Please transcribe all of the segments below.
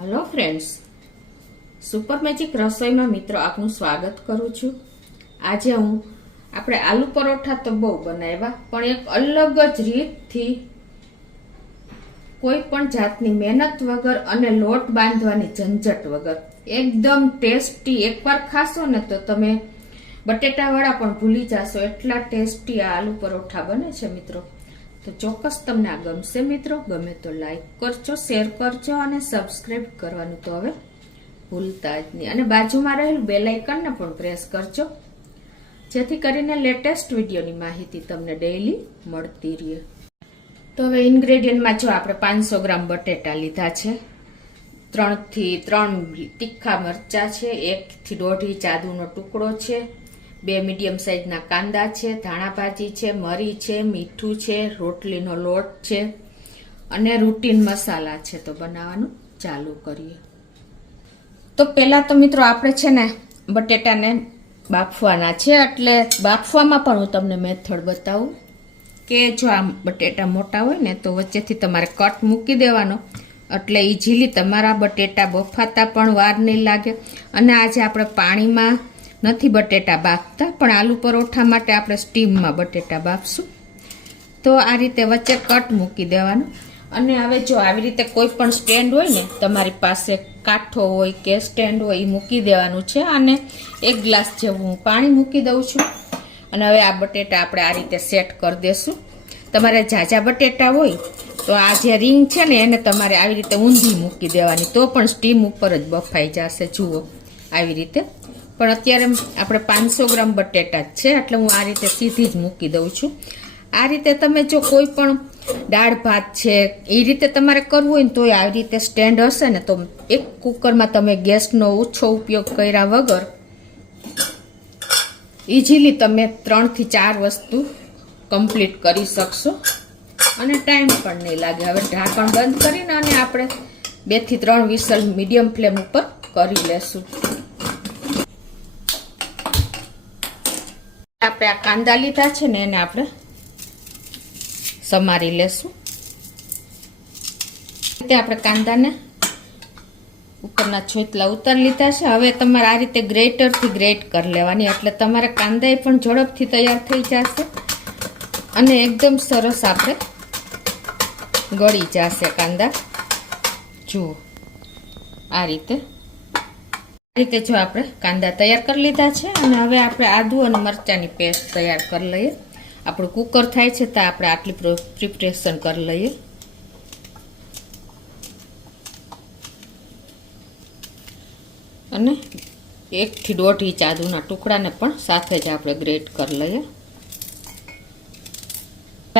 Hello friends, super magic રસોઈમાં મિત્રો આપનું સ્વાગત કરું છું। આજે આપણે આલુ પરોઠા તો બહુ બનાવ્યા, પણ એક અલગ જ રીતથી કોઈ પણ જાતની મહેનત વગર અને લોટ બાંધવાની ઝંઝટ વગર એકદમ ટેસ્ટી, એકવાર ખાશો ને તો તમે બટેટાવાળા પણ ભૂલી જશો, એટલા ટેસ્ટી આ આલુ પરોઠા બને છે મિત્રો। તો ચોક્કસ તમને આ ગમશે મિત્રો। ગમે તો લાઈક કરજો, શેર કરજો અને સબસ્ક્રાઇબ કરવાનું તો હવે ભૂલતા જ નહીં, અને બાજુમાં રહેલું બેલ આઇકનને પણ પ્રેસ કરજો, જેથી કરીને લેટેસ્ટ વિડીયોની માહિતી તમને ડેઈલી મળતી રહે। તો હવે ઇન્ગ્રેડિયન્ટમાં જો આપણે 500 ગ્રામ બટેટા લીધા છે, 3 થી 3 તીખા મરચા છે, 1 થી 1.5 ઇંચ આદુનો ટુકડો છે, 2 મીડિયમ સાઈઝના કાંદા છે, ધાણા ભાજી છે, મરી છે, મીઠું છે, રોટલીનો લોટ છે અને રૂટીન મસાલા છે। તો બનાવવાનું ચાલુ કરીએ। તો પહેલા તો મિત્રો આપણે છે ને બટેટાને બાફવાના છે, એટલે બાફવામાં પણ હું તમને મેથડ બતાવું કે જો આ બટેટા મોટા હોય ને તો વચ્ચેથી તમારે કટ મૂકી દેવાનો, એટલે ઇઝીલી તમારા બટેટા બફાતા પણ વાર નહીં લાગે। અને આજે આપણે પાણીમાં નથી બટેટા બાફતા, પણ આલુ પરોઠા માટે આપણે સ્ટીમમાં બટેટા બાફશું। તો આ રીતે વચ્ચે કટ મૂકી દેવાનું। અને હવે જો આવી રીતે કોઈ પણ સ્ટેન્ડ હોય ને તમારી પાસે, કાઠો હોય કે સ્ટેન્ડ હોય, એ મૂકી દેવાનું છે। અને 1 ગ્લાસ જેવું હું પાણી મૂકી દઉં છું, અને હવે આ બટેટા આપણે આ રીતે સેટ કરી દેશું। તમારે ઝાઝા બટેટા હોય તો આ જે રીંગ છે ને એને તમારે આવી રીતે ઊંધી મૂકી દેવાની, તો પણ સ્ટીમ ઉપર જ બફાઈ જશે, જુઓ આવી રીતે। પણ અત્યારે આપણે 500 ગ્રામ બટેટા જ છે, એટલે હું આ રીતે સીધી જ મૂકી દઉં છું। આ રીતે તમે જો કોઈ પણ દાળ ભાત છે એ રીતે તમારે કરવું હોય ને, તો આવી રીતે સ્ટેન્ડ હશે ને તો એક કુકરમાં તમે ગેસનો ઓછો ઉપયોગ કર્યા વગર ઇઝીલી તમે 3 થી 4 વસ્તુ કમ્પ્લીટ કરી શકશો, અને ટાઈમ પણ નહીં લાગે। હવે ઢાંકણ બંધ કરીને અને આપણે 2 થી 3 વિસલ મીડિયમ ફ્લેમ ઉપર કરી લેશું। આપણે આ કાંદા લીધા છે ને એને આપણે સમારી લેશું। આપણે કાંદાને ઉપરના છોતલા ઉતારી લીધા છે। હવે તમારે આ રીતે ગ્રેટરથી ગ્રેટ કરી લેવાની, એટલે તમારે કાંદા પણ ઝડપથી તૈયાર થઈ જશે અને એકદમ સરસ આપણે ગળી જશે કાંદા, જુઓ આ રીતે જો આપણે કાંદા તૈયાર કરી લીધા છે। અને હવે આપણે આદુ અને મરચાંની પેસ્ટ તૈયાર કરી લઈએ। આપણું કુકર થાય છે તો આપણે આટલી પ્રિપરેશન કરી લઈએ। અને 1 થી 1.5 ઇંચ આદુના ટુકડાને પણ સાથે જ આપણે ગ્રેટ કરી લઈએ।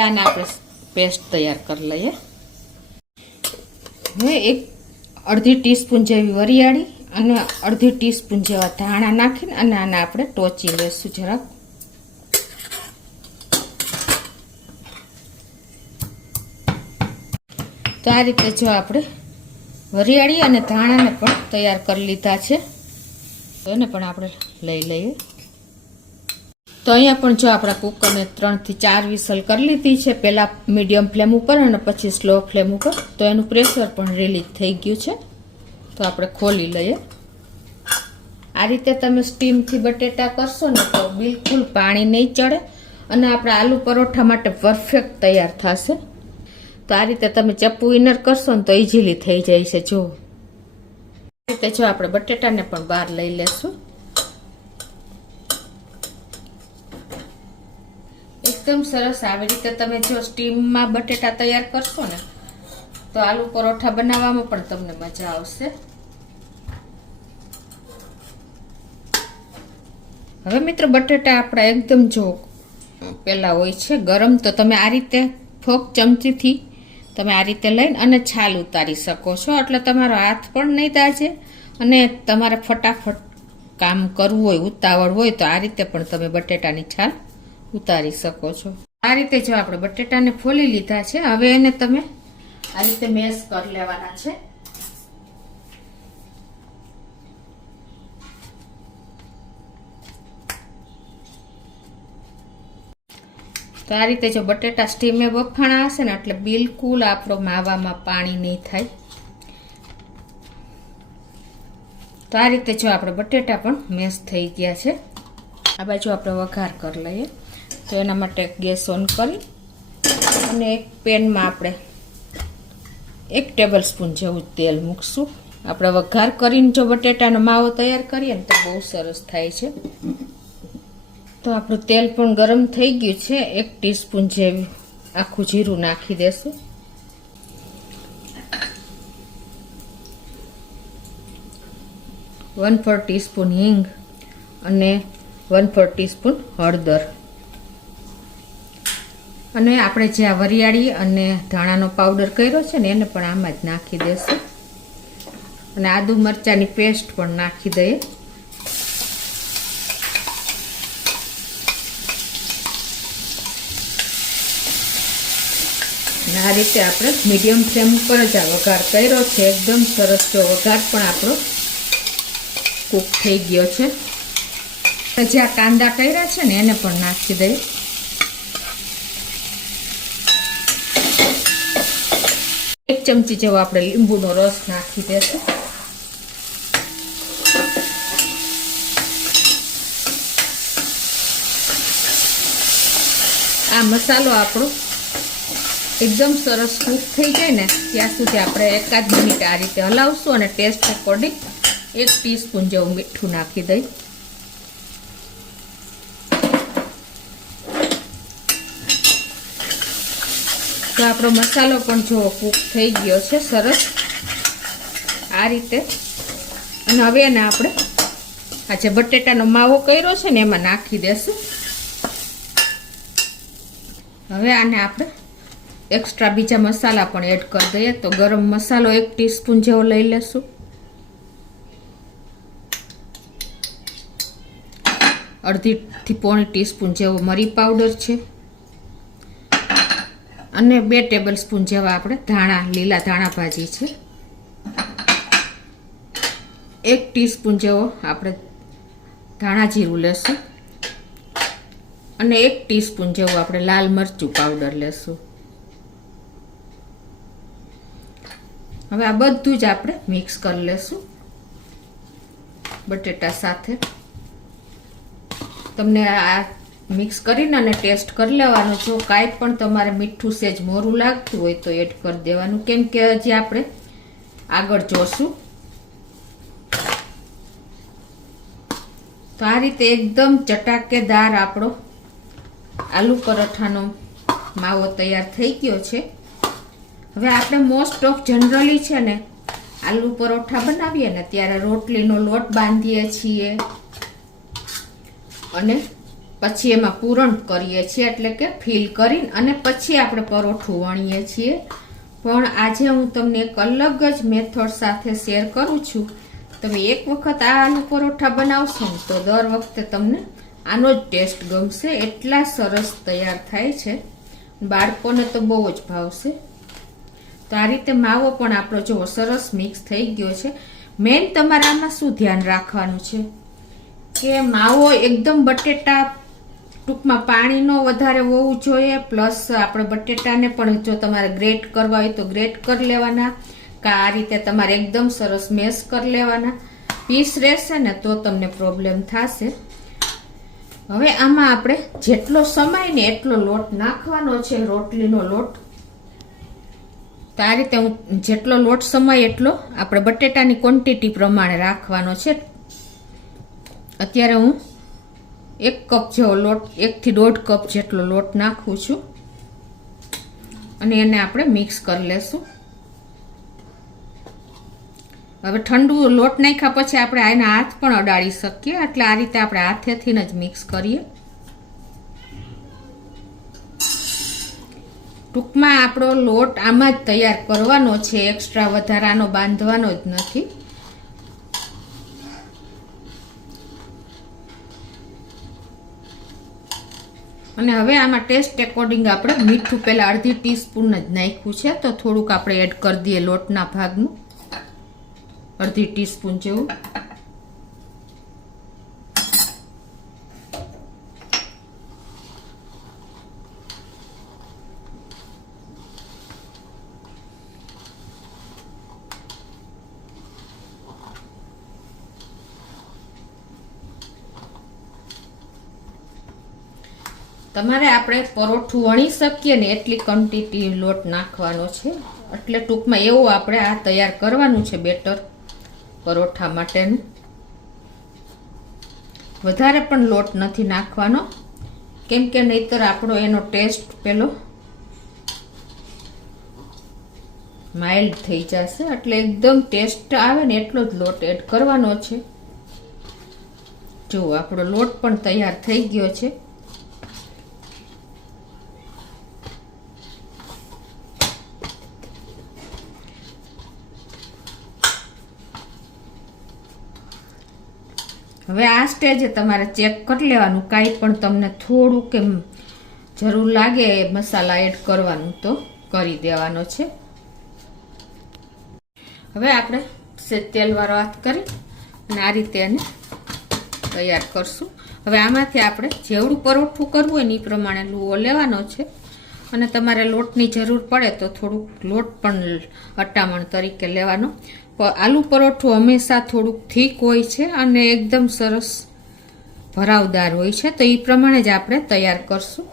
આને આપણે પેસ્ટ તૈયાર કરી લઈએ। હવે 1/2 ટીસ્પૂન જેવી વરિયાળી અને 1/2 ટીસ્પૂન જેવા ધાણા નાખીને અને આને આપણે ટોચી લેશું જરાક। તો આ રીતે જો આપણે વરિયાળી અને ધાણાને પણ તૈયાર કરી લીધા છે, તો એને પણ આપણે લઈ લઈએ। તો અહીંયા પણ જો આપણા કુકરને 3 થી 4 વિસલ કરી લીધી છે, પહેલાં મીડિયમ ફ્લેમ ઉપર અને પછી સ્લો ફ્લેમ ઉપર, તો એનું પ્રેશર પણ રિલીઝ થઈ ગયું છે। તો આપણે ખોલી લઈએ। આ રીતે તમે સ્ટીમથી બટેટા કરશો ને તો બિલકુલ પાણી નહીં ચડે અને આપણા આલુ પરોઠા માટે પરફેક્ટ તૈયાર થશે। તો આ રીતે તમે ચપ્પુ ઇનર કરશો ને તો ઇઝીલી થઈ જાય છે, જુઓ આ રીતે જો આપણે બટેટાને પણ બહાર લઈ લેશું। એકદમ સરસ આવી રીતે તમે જો સ્ટીમમાં બટેટા તૈયાર કરશો ને તો આલુ પરોઠા બનાવવામાં પણ તમને મજા આવશે। હવે મિત્રો બટેટા આપણા એકદમ જો પેલા હોય છે ગરમ, તો તમે આ રીતે ફોક ચમચીથી તમે આ રીતે લઈને અને છાલ ઉતારી શકો છો, એટલે તમારો હાથ પણ નહીં દાજે અને તમારે ફટાફટ કામ કરવું હોય, ઉતાવળ હોય તો આ રીતે પણ તમે બટેટાની છાલ ઉતારી શકો છો। આ રીતે જો આપણે બટેટાને ફોલી લીધા છે, હવે એને તમે આ રીતે મેશ કરી લેવાના છે। તો આ રીતે જો બટેટા સ્ટીમે બફાણા હશે ને એટલે બિલકુલ આપણો માવામાં પાણી નહીં થાય। તો આ રીતે જો આપણે બટેટા પણ મેશ થઈ ગયા છે. આ બાજુ આપણે વઘાર કરી લઈએ. તો એના માટે ગેસ ઓન કરી અને એક પેનમાં આપણે 1 ટેબલ સ્પૂન જેવું તેલ મૂકશું. આપણે વઘાર કરીને જો બટેટાનો માવો તૈયાર કરીએ ને તો બહુ સરસ થાય છે. તો આપણું તેલ પણ ગરમ થઈ ગયું છે. 1 ટીસ્પૂન જેવું આખું જીરું નાખી દેશું. વન 4 ટીસ્પૂન હિંગ અને 1/4 ટીસ્પૂન હળદર. અને આપણે જે આ વરિયાળી અને ધાણાનો પાવડર કર્યો છે ને એને પણ આમાં જ નાખી દેશું. અને આદુ મરચાંની પેસ્ટ પણ નાખી દઈએ. અને આ રીતે આપણે મીડિયમ ફ્લેમ ઉપર જ આ વઘાર કર્યો છે. એકદમ સરસ જો વઘાર પણ આપણો કૂક થઈ ગયો છે. જે આ કાંદા કર્યા છે ને એને પણ નાખી દઈએ. એક ચમચી જેવો આપણે લીંબુનો રસ નાખી દેશું. આ મસાલો આપણો એકદમ સરસ કૂક થઈ જાય ને ત્યાં સુધી આપણે 1 મિનિટ આ રીતે હલાવશું. અને ટેસ્ટ એકોર્ડિંગ 1 ટીસ્પૂન જેવું મીઠું નાખી દઈ. તો આપણો મસાલો પણ જો કૂક થઈ ગયો છે સરસ આ રીતે. અને હવે એને આપણે આ જે બટેટાનો માવો કર્યો છે ને એમાં નાખી દેશું. હવે આને આપણે એક્સ્ટ્રા બીજા મસાલા પણ એડ કરી દઈએ. તો ગરમ મસાલો 1 ટીસ્પૂન જેવો લઈ લેશું. અડધીથી પોણી ટીસ્પૂન જેવો મરી પાવડર છે. અને 2 ટેબલ સ્પૂન જેવા આપણે ધાણા લીલા ધાણા ભાજી છે. 1 ટીસ્પૂન જેવો આપણે ધાણા જીરું લેશું. અને 1 ટીસ્પૂન જેવું આપણે લાલ મરચું પાવડર લેશું. હવે આ બધું જ આપણે મિક્સ કરી લેશું બટેટા સાથે. તમને આ મિક્સ કરીને અને ટેસ્ટ કરી લેવાનો. જો કાંઈ પણ તમારે મીઠું સેજ મોરું લાગતું હોય તો એડ કરી દેવાનું, કેમ કે હજી આપણે આગળ જોશું. તો આ રીતે એકદમ ચટાકેદાર આપણો આલુ પરોઠાનો માવો તૈયાર થઈ ગયો છે. હવે આપણે મોસ્ટ ઓફ જનરલી છે ને આલુ પરોઠા બનાવીએ ને ત્યારે રોટલીનો લોટ બાંધીએ છીએ અને પછી એમાં પૂરણ કરીએ છીએ, એટલે કે ફિલ કરીને અને પછી આપણે પરોઠું વણીએ છીએ. પણ આજે હું તમને એક અલગ જ મેથડ સાથે શેર કરું છું. તમે એક વખત આ આલુ પરોઠા બનાવશો ને તો દર વખતે તમને આનો જ ટેસ્ટ ગમશે. એટલા સરસ તૈયાર થાય છે, બાળકોને તો બહુ જ ભાવશે. તો આ રીતે માવો પણ આપણો જો સરસ મિક્સ થઈ ગયો છે. મેન તમારે આમાં શું ધ્યાન રાખવાનું છે કે માવો એકદમ બટેટા ટૂંકમાં પાણી નો વધારે હોવું જોઈએ. પ્લસ આપણે બટેટાને પણ જો તમારે ગ્રેટ કરવા હોય તો ગ્રેટ કરી લેવાના, કે આ રીતે તમારે એકદમ સરસ મેશ કરી લેવાના. પીસ રહેશે ને તો તમને પ્રોબ્લેમ થશે. હવે આમાં આપણે જેટલો સમાય ને એટલો લોટ નાખવાનો છે, રોટલીનો લોટ. તો આ રીતે હું જેટલો લોટ સમાય એટલો આપણે બટેટાની ક્વોન્ટિટી પ્રમાણે રાખવાનો છે. અત્યારે હું 1 કપ જેવો લોટ, 1 થી 1.5 કપ જેટલો લોટ નાખું છું. અને એને આપણે મિક્સ કરી લેશું. હવે ઠંડુ લોટ નાખ્યા પછી આપણે આના હાથ પણ અડાડી શકીએ, એટલે આ રીતે આપણે હાથેથી જ મિક્સ કરીએ. ટૂંકમાં આપણો લોટ આમાં જ તૈયાર કરવાનો છે, એક્સ્ટ્રા વધારાનો બાંધવાનો જ નથી. અને હવે આમાં ટેસ્ટ એકોર્ડિંગ આપણે મીઠું પહેલા 1/2 ટીસ્પૂન જ નાખ્યું છે, તો થોડુંક આપણે એડ કરી દઈએ લોટના ભાગનું, 1/2 ટીસ્પૂન જેવું. તમારે આપણે પરોઠું વણી શકીએ ને એટલી ક્વોન્ટિટી લોટ નાખવાનો છે. એટલે ટૂંકમાં એવું આપણે આ તૈયાર કરવાનું છે બેટર પરોઠા માટેનું. વધારે પણ લોટ નથી નાખવાનો, કેમ કે નહીતર આપણો એનો ટેસ્ટ પેલો માઇલ્ડ થઈ જશે. એટલે એકદમ ટેસ્ટ આવે ને એટલો જ લોટ એડ કરવાનો છે. જો આપણો લોટ પણ તૈયાર થઈ ગયો છે. હવે આ સ્ટેજે તમારે ચેક કરી લેવાનું, કાંઈ પણ તમને થોડું કે જરૂર લાગે મસાલા એડ કરવાનું તો કરી દેવાનો છે. હવે આપણે તેલવાળો હાથ કરી અને આ રીતે એને તૈયાર કરશું. હવે આમાંથી આપણે જેવડું પરોઠું કરવું હોય ને એ પ્રમાણે લુઓ લેવાનો છે. અને તમારે લોટની જરૂર પડે તો થોડુંક લોટ પણ અટામણ તરીકે લેવાનો. આલુ પરોઠું હંમેશા થોડુંક થીક હોય છે અને એકદમ સરસ ભરાવદાર હોય છે, તો એ પ્રમાણે જ આપણે તૈયાર કરશું.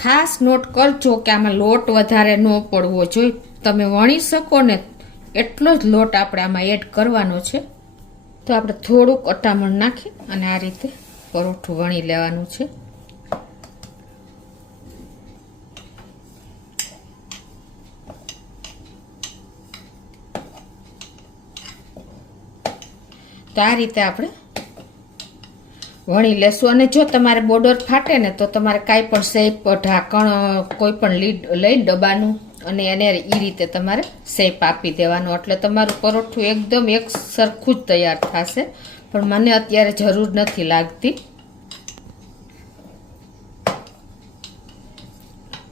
ખાસ નોટ કરજો કે આમાં લોટ વધારે ન પડવો જોઈએ. તમે વણી શકો ને એટલો જ લોટ આપણે આમાં એડ કરવાનો છે. તો આપણે થોડુંક અટામણ નાખી અને આ રીતે પરોઠું વણી લેવાનું છે. તો આ રીતે આપણે વણી લેશું. અને જો તમારે બોર્ડર ફાટે ને તો તમારે કાંઈ પણ શેપ ઢાંકણ કોઈ પણ લીડ લઈ ડબ્બાનું અને એને એ રીતે તમારે શેપ આપી દેવાનો. એટલે તમારું પરોઠું એકદમ એક સરખું જ તૈયાર થશે. પણ મને અત્યારે જરૂર નથી લાગતી.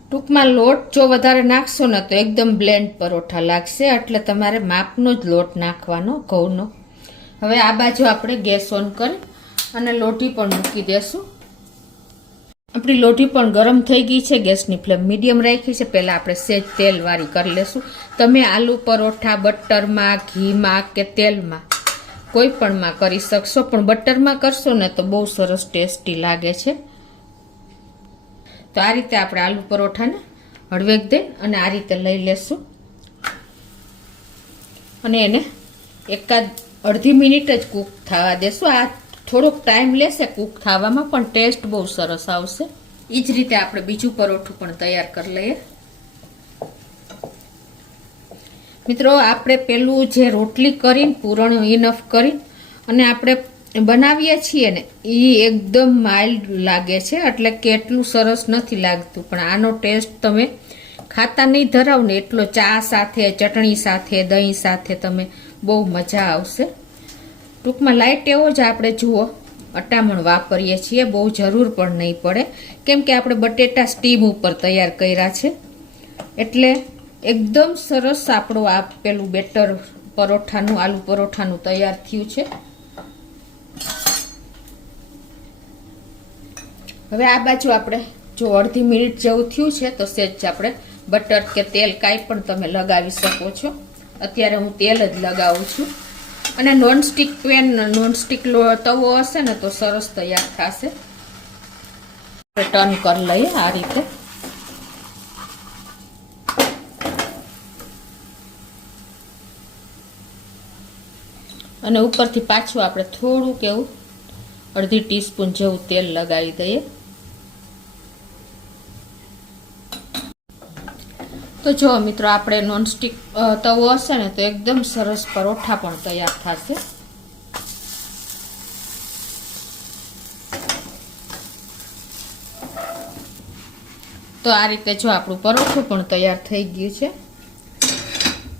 ટૂંકમાં લોટ જો વધારે નાખશો ને તો એકદમ બ્લેન્ડ પરોઠા લાગશે. એટલે તમારે માપનો જ લોટ નાખવાનો ઘઉંનો. હવે આ બાજુ આપણે ગેસ ઓન કરી અને લોઢી પણ મૂકી દેશું. આપણી લોઢી પણ ગરમ થઈ ગઈ છે. ગેસની ફ્લેમ મીડિયમ રાખી છે. પહેલાં આપણે સેજ તેલવાળી કરી લેશું. તમે આલુ પરોઠા બટરમાં, ઘીમાં કે તેલમાં કોઈ પણમાં કરી શકશો, પણ બટરમાં કરશો ને તો બહુ સરસ ટેસ્ટી લાગે છે. તો આ રીતે આપણે આલુ પરોઠાને હળવેક દઈ અને આ રીતે લઈ લેશું અને એને એકાદ અડધી મિનિટ જ કૂક થવા દેશું. આ થોડોક ટાઈમ લેશે કૂક થવામાં, પણ ટેસ્ટ બહુ સરસ આવશે. એ જ રીતે આપણે બીજું પરોઠું પણ તૈયાર કરી લઈએ. મિત્રો, આપણે પેલું જે રોટલી કરીને પૂરણ ઇનફ કરી અને આપણે બનાવીએ છીએ ને એ એકદમ માઇલ્ડ લાગે છે. એટલે કે એટલું સરસ નથી લાગતું, પણ આનો ટેસ્ટ તમે ખાતા નહીં ધરાવ ને એટલો ચા સાથે, ચટણી સાથે, દહીં સાથે તમે બહુ મજા આવશે. ટૂંકમાં લાઇટ એવો જ આપણે જુઓ અટામણ વાપરીએ છીએ, બહુ જરૂર પણ નહીં પડે, કેમ કે આપણે બટેટા સ્ટીમ ઉપર તૈયાર કર્યા છે. એટલે એકદમ સરસ આપણું આ પેલું બેટર પરોઠાનું, આલુ પરોઠાનું તૈયાર થયું છે. હવે આ બાજુ આપણે જો અડધી મિનિટ જેવું થયું છે તો સેજ આપણે બટર કે તેલ કાંઈ પણ તમે લગાવી શકો છો. અત્યારે હું તેલ જ લગાવું છું. અને નોનસ્ટિક પેન, નોનસ્ટિક તવો હશે ને તો સરસ તૈયાર થશે. ટર્ન કરી લઈએ આ રીતે. અને ઉપરથી પાછું આપણે થોડુંક એવું અડધી ટીસ્પૂન જેવું તેલ લગાવી દઈએ. તો જો મિત્રો, આપણે નોનસ્ટિક તવો હશે ને તો એકદમ સરસ પરોઠા પણ તૈયાર થશે. તો આ રીતે જો આપણું પરોઠું પણ તૈયાર થઈ ગયું છે.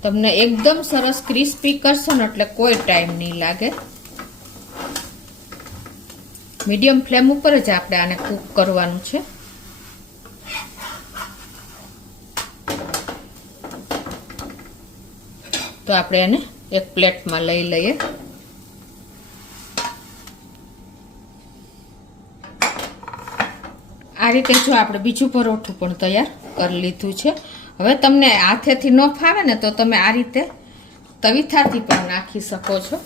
તમને એકદમ સરસ ક્રિસ્પી કરશો ને એટલે કોઈ ટાઈમ નહીં લાગે. મીડિયમ ફ્લેમ ઉપર જ આપણે આને કૂક કરવાનું છે. તો આપણે એને એક પ્લેટમાં લઈ લઈએ. આ રીતે જો આપણે બીજું પરોઠું પણ તૈયાર કરી લીધું છે. હવે તમને હાથેથી ન ફાવે ને તો તમે આ રીતે તવીથાથી પણ નાખી શકો છો.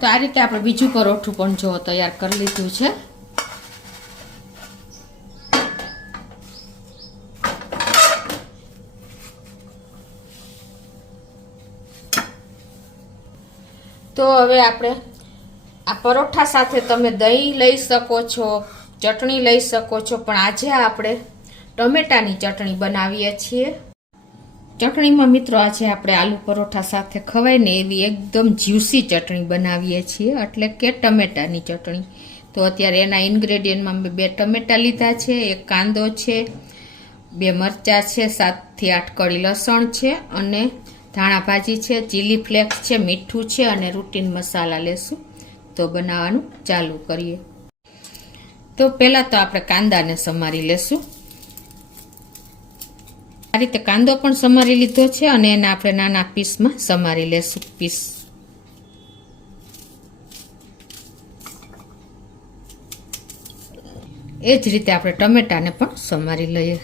તો આ રીતે આપણે બીજું પરોઠું પણ જો તૈયાર કરી લીધું છે. તો હવે આપણે આ પરોઠા સાથે તમે દહીં લઈ શકો છો, ચટણી લઈ શકો છો, પણ આજે આપણે ટમેટાની ચટણી બનાવીએ છીએ. ચટણીમાં મિત્રો આજે આપણે આલુ પરોઠા સાથે ખવાય ને એવી એકદમ જ્યુસી ચટણી બનાવીએ છીએ, એટલે કે ટમેટાની ચટણી. તો અત્યારે એના ઇન્ગ્રેડિયન્ટમાં મેં 2 ટમેટા લીધા છે, 1 કાંદો છે, 2 મરચાં છે, 7 થી 8 કળી લસણ છે, અને ધાણા ભાજી છે, ચીલી ફ્લેક્સ છે, મીઠું છે અને રૂટીન મસાલા લેશું. તો બનાવવાનું ચાલુ કરીએ. તો પહેલાં તો આપણે કાંદાને સમારી લેશું. આ રીતે કાંદો પણ સમારી લીધો છે અને એને આપણે નાના પીસમાં સમારી લેશું. પીસ એ જ રીતે આપણે ટમેટાને પણ સમારી લઈએ.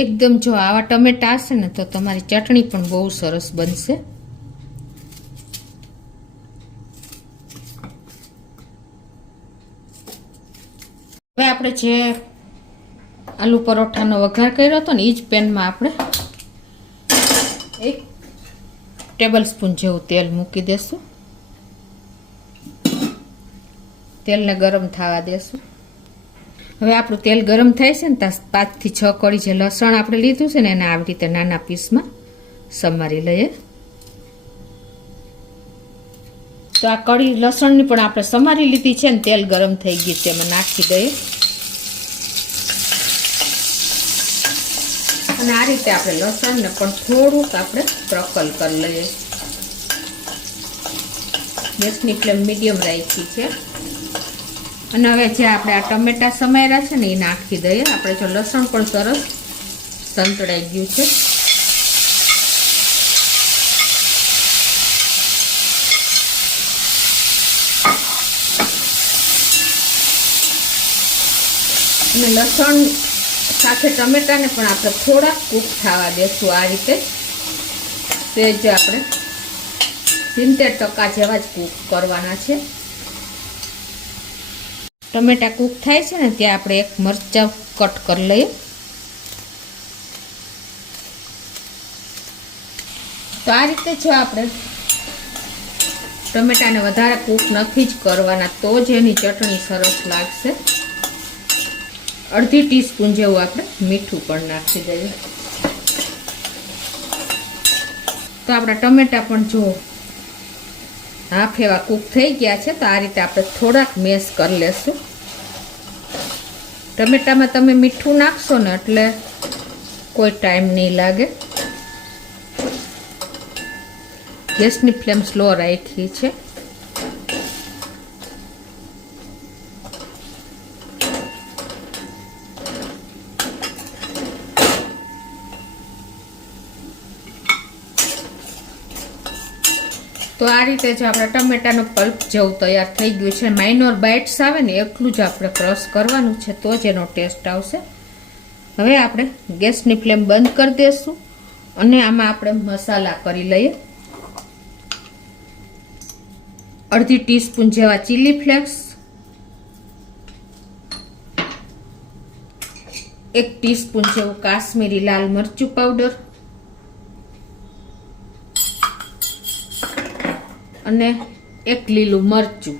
એકદમ જો આવા ટમેટા હશે ને તો તમારી ચટણી પણ બહુ સરસ બનશે. હવે આપણે જે આલુ પરોઠાનો વઘાર કર્યો હતો ને એ જ પેનમાં આપણે 1 ટેબલ સ્પૂન જેવું તેલ મૂકી દેશું. તેલને ગરમ થવા દેશું. હવે આપણું તેલ ગરમ થાય છે ને ત્યાં 5 થી 6 કળી જે લસણ આપણે લીધું છે ને એને આવી રીતે નાના પીસમાં સમારી લઈએ. તો આ કળી લસણની પણ આપણે સમારી લીધી છે ને તેલ ગરમ થઈ ગયું છે એમાં નાખી દઈએ. અને આ રીતે આપણે લસણને પણ થોડુંક આપણે ક્રકલ કરી લઈએ. ગેસની ફ્લેમ મીડિયમ રાખી છે. અને હવે જે આપણે આ ટમેટા સમાર્યા છે ને એ નાખી દઈએ. આપણે જો લસણ પણ સરસ સંતળાઈ ગયું છે. અને લસણ સાથે ટમેટાને પણ આપણે થોડા કૂક થવા દેશું. આ રીતે તે જ આપણે 70% જેવા જ કૂક કરવાના છે. ટમેટા કૂક થાય છે ને ત્યાં આપણે 1 મરચાં કટ કરી લઈએ. તો આ રીતે જો આપણે ટમેટાને વધારે કૂક નથી જ કરવાના તો જ એની ચટણી સરસ લાગશે. અડધી ટીસ્પૂન જેવું આપણે મીઠું પણ નાખી દઈએ. તો આપણા ટમેટા પણ જો હાફ એવા કૂક થઈ ગયા છે. તો આ રીતે આપણે થોડાક મેશ કરી લેશું. ટમેટામાં તમે મીઠું નાખશો ને એટલે કોઈ ટાઈમ નહીં લાગે. ગેસની ફ્લેમ સ્લો રાખી છે. તો આ રીતે જ આપણે ટમેટાનું પલ્પ જેવું તૈયાર થઈ ગયું છે. માઇનોર બાઇટ્સ આવે ને એટલું જ આપણે ક્રશ કરવાનું છે તો જ એનો ટેસ્ટ આવશે. હવે આપણે ગેસની ફ્લેમ બંધ કરી દઈશું અને આમાં આપણે મસાલા કરી લઈએ. અડધી ટીસ્પૂન જેવા ચીલી ફ્લેક્સ, 1 ટીસ્પૂન જેવું કાશ્મીરી લાલ મરચું પાવડર અને 1 લીલું મરચું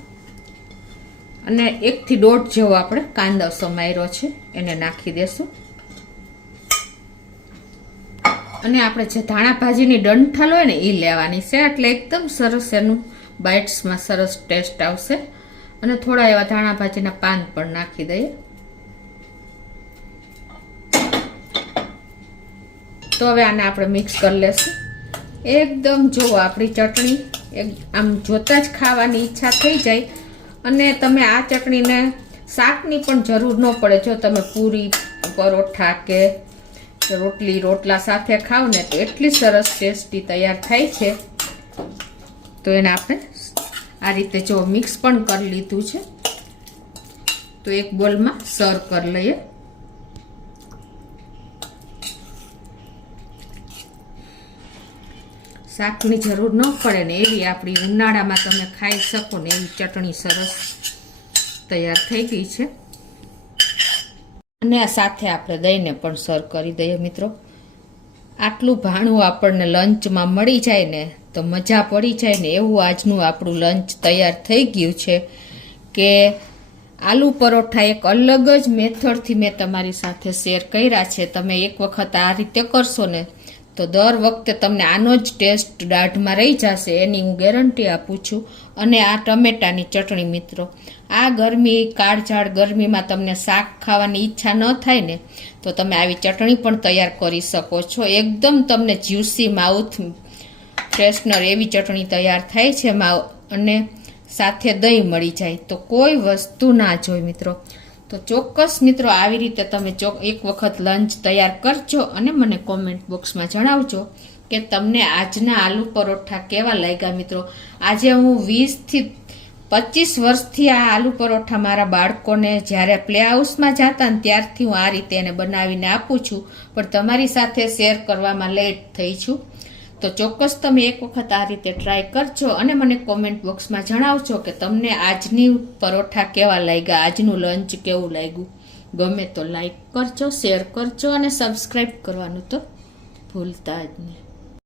અને 1 થી 1.5 જેવો આપણે કાંદો સમાર્યો છે એને નાખી દેશું. અને આપણે જે ધાણા ભાજીની ડંઠલ હોય ને એ લેવાની છે એટલે એકદમ સરસ એનું બાઇટ્સમાં સરસ ટેસ્ટ આવશે. અને થોડા એવા ધાણા ભાજીના પાન પણ નાખી દઈએ. તો હવે આને આપણે મિક્સ કરી લેશું. એકદમ જો આપણી ચટણી આમ જોતા જ ખાવાની ઈચ્છા થઈ જાય. અને તમે આ ચટણીને શાકની પણ જરૂર ન પડે. જો તમે પૂરી, પરોઠા કે રોટલા સાથે ખાવ ને તો એટલી સરસ ટેસ્ટી તૈયાર થાય છે. તો એને આપણે આ રીતે જો મિક્સ પણ કરી લીધું છે. તો એક બોલમાં સર્વ કરી લઈએ. શાકની જરૂર ન પડે ને એવી આપણી ઉનાળામાં તમે ખાઈ શકો ને એવી ચટણી સરસ તૈયાર થઈ ગઈ છે. અને આ સાથે આપણે દહીંને પણ સર્વ કરી દઈએ મિત્રો. આટલું ભાણું આપણને લંચમાં મળી જાય ને તો મજા પડી જાય ને એવું આજનું આપણું લંચ તૈયાર થઈ ગયું છે કે આલુ પરોઠા એક અલગ જ મેથડથી મેં તમારી સાથે શેર કર્યા છે. તમે એક વખત આ રીતે કરશો ને તો દર વખતે તમને આનો જ ટેસ્ટ દાઢમાં રહી જશે, એની હું ગેરંટી આપું છું. અને આ ટમેટાની ચટણી મિત્રો, આ ગરમી કાળઝાળ ગરમીમાં તમને શાક ખાવાની ઈચ્છા ન થાય ને તો તમે આવી ચટણી પણ તૈયાર કરી શકો છો. એકદમ તમને જ્યુસી માઉથ ફ્રેશનર એવી ચટણી તૈયાર થાય છે અને સાથે દહીં મળી જાય તો કોઈ વસ્તુ ના જોઈ મિત્રો. તો ચોક્કસ મિત્રો આવી રીતે તમે એક વખત લંચ તૈયાર કરજો અને મને કોમેન્ટ બોક્સમાં જણાવજો કે તમને આજના આલુ પરોઠા કેવા લાગ્યા મિત્રો. આજે હું 20 થી 25 વર્ષથી આ આલુ પરોઠા મારા બાળકોને જ્યારે પ્લે હાઉસમાં જતા ને ત્યારથી હું આ રીતે એને બનાવીને આપું છું, પણ તમારી સાથે શેર કરવામાં લેટ થઈ છું. તો ચોક્કસ તમે એક વખત આ રીતે ટ્રાય કરજો અને મને કોમેન્ટ બોક્સમાં જણાવજો કે તમને આજની પરોઠા કેવા લાગ્યા, આજનું લંચ કેવું લાગ્યું. ગમે તો લાઈક કરજો, શેર કરજો અને સબસ્ક્રાઈબ કરવાનું તો ભૂલતા જ નહીં.